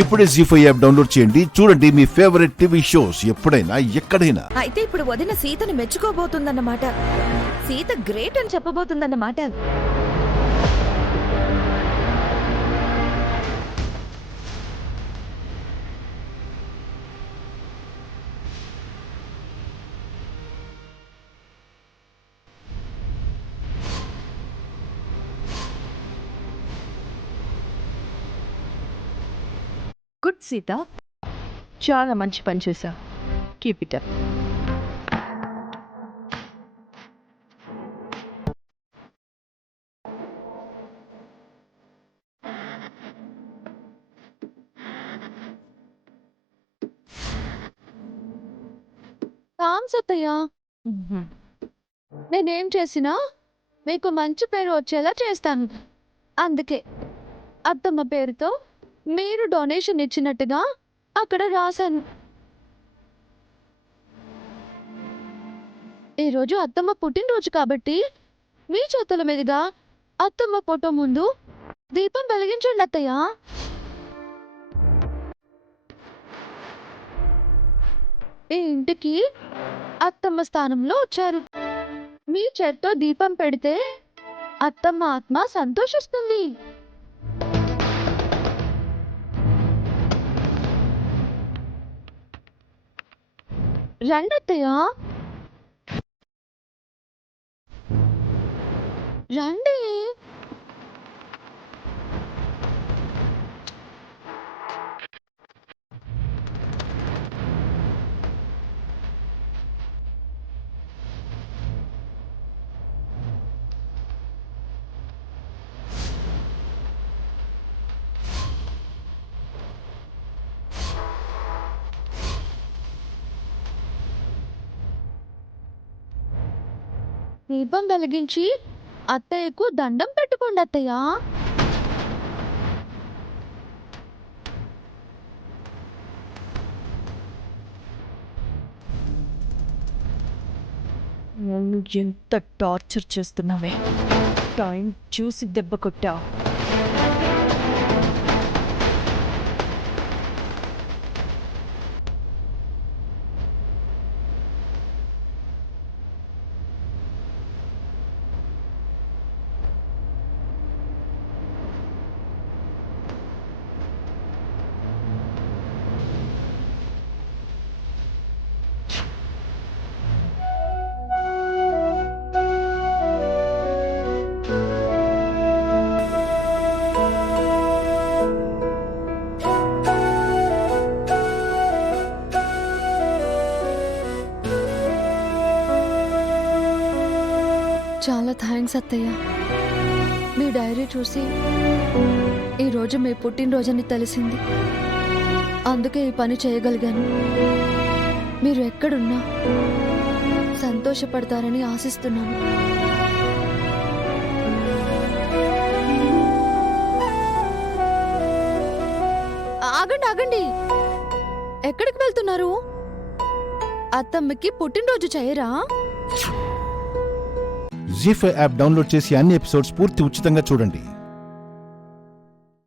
ఇప్పుడే జీ5 app download చేయండి. చూడండి మీ ఫేవరెట్ టీవీ షోస్ ఎప్పుడైనా ఎక్కడైనా. అయితే ఇప్పుడు వదిన సీతను మెచ్చుకోబోతుందన్నమాట. సీత గ్రేట్ అని చెప్పబోతుందన్నమాట. గుడ్ సీత, చాలా మంచి పని చేశా. Keep it up. థాంక్స్ అత్తయ్య. నేనేం చేసినా మీకు మంచి పేరు వచ్చేలా చేస్తాను. అందుకే అత్తమ్మ పేరుతో మీరు డొనేషన్ ఇచ్చినట్టుగా అక్కడ రాశాను. ఈరోజు అత్తమ్మ పుట్టినరోజు కాబట్టి మీ చేతుల మీదుగా అత్తమ్మ ఫోటో ముందు దీపం వెలిగించండి అత్తయ్య. ఈ ఇంటికి అత్తమ్మ స్థానంలో వచ్చారు. మీ చేత్తో దీపం పెడితే అత్తమ్మ ఆత్మ సంతోషిస్తుంది. రండి అత్తయ్య, రండి. దీపం వెలిగించి అత్తయ్యకు దండం పెట్టుకోండి అత్తయ్య. నన్ను ఎంత టార్చర్ చేస్తున్నావే. టైం చూసి దెబ్బ కొట్టావు. చాలా థ్యాంక్స్ అత్తయ్య. మీ డైరీ చూసి ఈరోజు మీ పుట్టినరోజని తెలిసింది. అందుకే ఈ పని చేయగలిగాను. మీరు ఎక్కడున్నా సంతోషపడతారని ఆశిస్తున్నాను. ఆగండి ఆగండి, ఎక్కడికి వెళ్తున్నారు? అత్తమ్మకి పుట్టినరోజు చేయరా? జీ5 యాప్ డౌన్లోడ్ చేసి అన్ని ఎపిసోడ్స్ పూర్తి ఉచితంగా చూడండి.